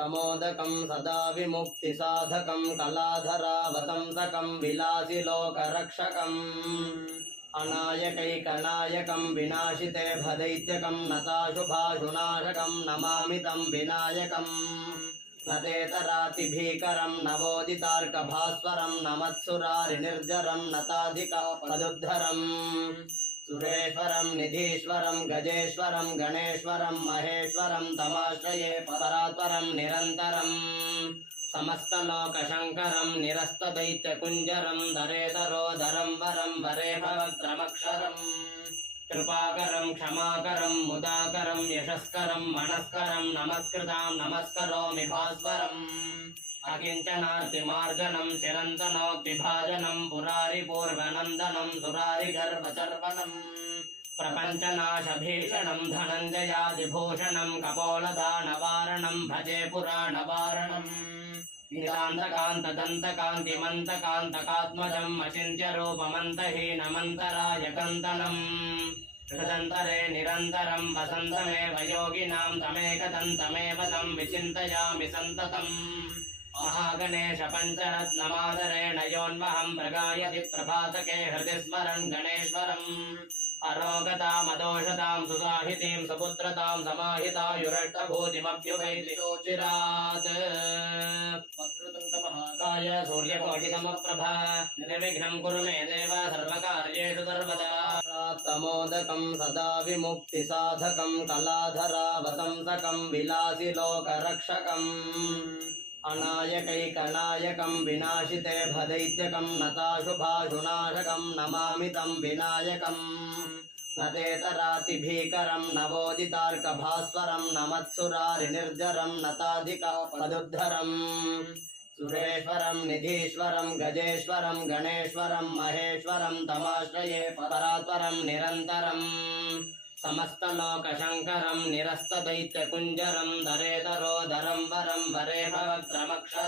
तमोदकं सदा विमुक्तिसाधकं कलाधरावतंसकं विलासिलोकरक्षकम् अनायकैकनायकं विनाशिते भदैत्यकं नताशुभाशुनाशकं नमामि तं विनायकम् नतेतरातिभीकरं नवोदितार्कभास्वरं नमत्सुरारिनिर्जरं नताधिकपदुद्धरम् सुरेश्वरं निधीश्वरं गजेश्वरं गणेश्वरं महेश्वरं तमाश्रये परात्परं निरन्तरम् समस्तलोकशङ्करं निरस्तदैत्यकुञ्जरं दरेतरोदरं वरं वरे भवक्रमक्षरम् कृपाकरं क्षमाकरं मुदाकरं यशस्करं मनस्करं नमस्कृतां नमस्करोमि भास्वरम् अकिञ्चनार्तिमार्जनं चिरन्तनोक्तिभाजनं पुरारिपूर्वनन्दनं सुरारिगर्भचर्वणम् प्रपञ्चनाशभीषणं धनञ्जयादिभूषणं कपोलदानवारणं भजे पुराणवारणम् नितान्तकान्तदन्तकान्तिमन्तकान्तकात्मजम् अचिन्त्यरूपमन्तहीनमन्तरायकन्तनम् हृदन्तरे निरन्तरं वसन्तमेव योगिनां तमेकदन्तमेव तं विचिन्तयामि सन्ततम् महागणेश पञ्चरत्नमादरेण योन्वहं मृगायति प्रभातके हृदि स्मरन् गणेश्वरम् अरोगतामदोषतां सुसाहितीं सुपुत्रतां समाहितायुरष्टभूतिमभ्युपैति शोचिरात् वक्रतुण्डमहाकाय सूर्यकोटितमप्रभा निर्विघ्नं कुरु मे देव सर्वकार्येषु सर्वदा तमोदकं सदा विमुक्तिसाधकं कलाधरावतंसकं विलासिलोकरक्षकम् अनायकैकनायकं विनाशिते भदैत्यकं नताशुभाशुनाशकं नमामि तं विनायकम् नतेतरातिभीकरं नवोदितार्कभास्वरं नमत्सुरारिनिर्जरं नताधिकपदुद्धरम् सुरेश्वरं निधीश्वरं गजेश्वरं गणेश्वरं महेश्वरं तमाश्रये परात्परं निरन्तरम् समस्तलोकशङ्करं निरस्तदैत्यकुञ्जरं दरेतरोदरं वरं वरे भवक्रमक्षरम्